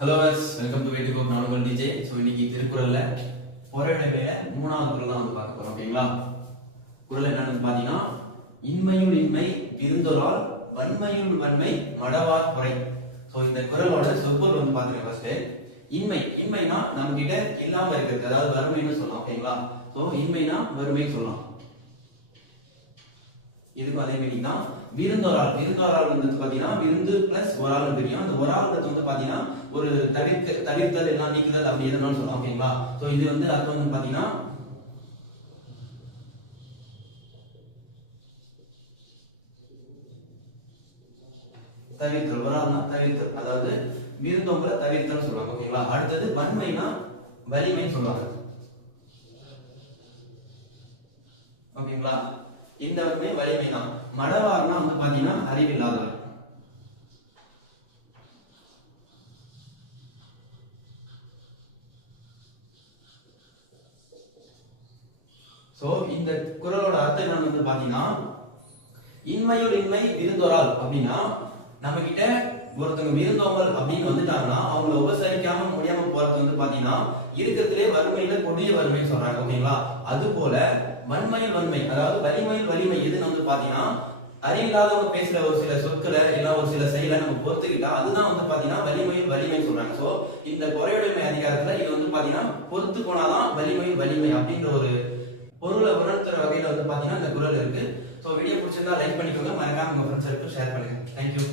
Hello welcome to weight group நானுங்கள் DJ so இன்னைக்கு திருக்குறளில் பொறையுடைமையில மூணாவது குரல் தான் வந்து பார்க்க போறோம் ஓகேங்களா? குரல் என்னன்னு பார்த்தீங்கன்னா இன்மையுள் இன்மை விருந்தொரால் வன்மையுள் வன்மை மடவார் குறை. ஸோ இந்த குரலோட சொற்பொருள் வந்து பார்த்துருங்க ஃபர்ஸ்ட் இன்மை. இன்மைனா நம்ம கிட்ட இல்லாம இருக்கிறது அதாவது வறுமைன்னு சொல்லலாம் ஓகேங்களா? ஸோ இன்மைனா வறுமைன்னு சொல்லலாம். இதுக்கும் அதே மீனிங் தான் விருந்தோரால் விருந்தோரால் வந்து பாத்தீங்கன்னா விருந்து பிளஸ் ஒரு ஆள் தெரியும் அந்த ஒரு ஆள் வந்து பாத்தீங்கன்னா ஒரு தவிர்க்க தவிர்த்தல் எல்லாம் நீக்குதல் அப்படி எதுனாலும் சொல்லலாம் ஓகேங்களா சோ இது வந்து அர்த்தம் வந்து பாத்தீங்கன்னா தவிர்த்தல் ஒரு ஆள்னா தவிர்த்தல். அதாவது விருந்தோம்பல தவிர்த்தல் சொல்லுவாங்க ஓகேங்களா அடுத்தது வன்மைனா வலிமைன்னு சொல்லுவாங்க. ஓகேங்களா இந்த வன்மை வலிமை தான் மடவார்னா வந்து பாத்தீங்கன்னா அறிவில்லாதவர். சோ இந்த குரலோட அர்த்தம் என்னன்னு வந்து பாத்தீங்கன்னா இன்மையுள் இன்மை விருந்தோரால் அப்படின்னா நம்ம கிட்ட ஒருத்தவங்க விருந்தோம்பல் அப்படின்னு வந்துட்டாங்கன்னா அவங்கள உபசரிக்காம முடியாம போறது வந்து பாத்தீங்கன்னா இருக்கிறதுலே வறுமையில கொடிய வறுமைன்னு சொல்றாங்க ஓகேங்களா அது போல வன்மையில் வன்மை அதாவது வலிமையில் வலிமை எதுன்னு வந்து பாத்தீங்கன்னா அறிவில்லாதவங்க பேசுற ஒரு சில சொற்களை இல்ல ஒரு சில செயலை நம்ம பொறுத்துக்கிட்டா அதுதான் வந்து பாத்தீங்கன்னா வலிமையில் வலிமை சொல்றாங்க. சோ இந்த குறையுடைமை அதிகாரத்துல இது வந்து பாத்தீங்கன்னா பொறுத்து போனாதான் வலிமையில் வலிமை அப்படின்ற ஒரு பொருளை உணர்த்துற வகையில வந்து பாத்தீங்கன்னா இந்த குரல் இருக்கு. சோ வீடியோ பிடிச்சிருந்தா லைக் பண்ணிக்கோங்க. மறக்காம உங்க ஃப்ரெண்ட்ஸ் ஷேர் பண்ணுங்க. தேங்க்யூ